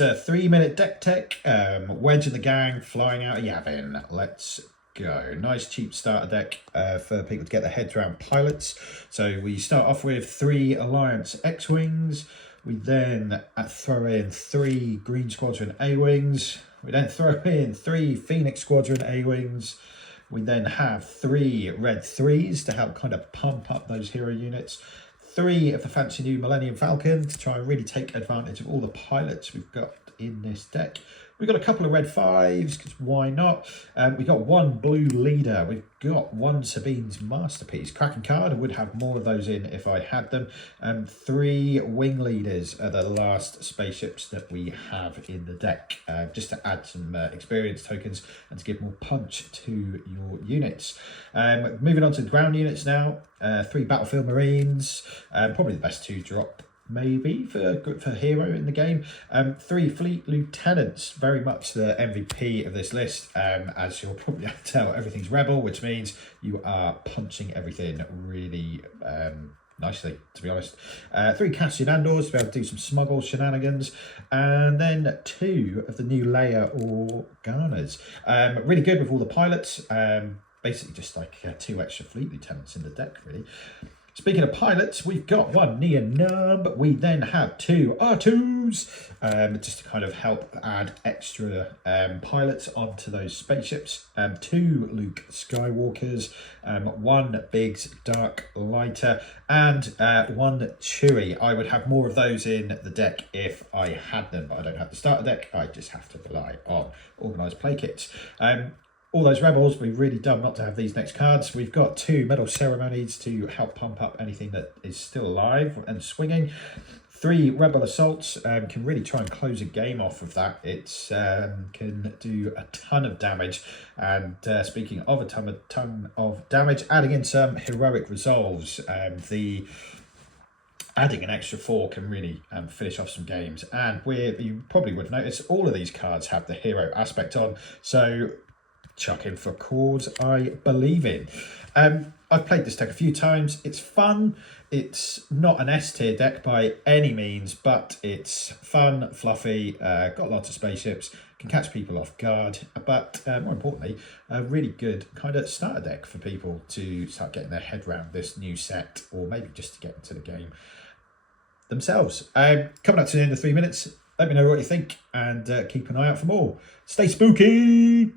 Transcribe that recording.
it's a 3-minute deck tech. Wedge and the gang flying out of Yavin. Let's go. Nice cheap starter deck for people to get their heads around pilots. So we start off with 3 Alliance X-Wings. We then throw in 3 Green Squadron A-Wings. We then throw in 3 Phoenix Squadron A-Wings. We then have 3 Red 3s to help kind of pump up those hero units. 3 of the fancy new Millennium Falcon to try and really take advantage of all the pilots we've got in this deck. We've got a couple of Red 5s, because why not? We've got 1 Blue Leader. We've got 1 Sabine's Masterpiece. Cracking card. I would have more of those in if I had them. 3 Wing Leaders are the last spaceships that we have in the deck, just to add some experience tokens and to give more punch to your units. Moving on to the ground units now. 3 Battlefield Marines, probably the best to drop maybe for hero in the game. 3 Fleet Lieutenants, very much the MVP of this list. As you'll probably tell, everything's Rebel, which means you are punching everything really nicely, to be honest. 3 Cassian Andors to be able to do some smuggle shenanigans, and then 2 of the new Leia Organas. Really good with all the pilots. Basically just like 2 extra Fleet Lieutenants in the deck, really. Speaking of pilots, we've got 1 Nea Nub. We then have 2 R2s, just to kind of help add extra pilots onto those spaceships. 2 Luke Skywalkers, 1 Biggs Dark Lighter, and 1 Chewie. I would have more of those in the deck if I had them, but I don't have the starter deck. I just have to rely on organised play kits. All those Rebels, we're really dumb not to have these next cards. We've got 2 Medal Ceremonies to help pump up anything that is still alive and swinging. 3 Rebel Assaults, can really try and close a game off of that. It can do a ton of damage. And speaking of a ton of damage, adding in some Heroic Resolves, adding an extra 4 can really finish off some games. And you probably would notice all of these cards have the hero aspect on. So chuck in for cause I believe in. I've played this deck a few times. It's fun. It's not an S tier deck by any means, but it's fun, fluffy, got lots of spaceships, can catch people off guard, but more importantly, a really good kind of starter deck for people to start getting their head around this new set, or maybe just to get into the game themselves. Coming up to the end of 3 minutes, let me know what you think, and keep an eye out for more. Stay spooky!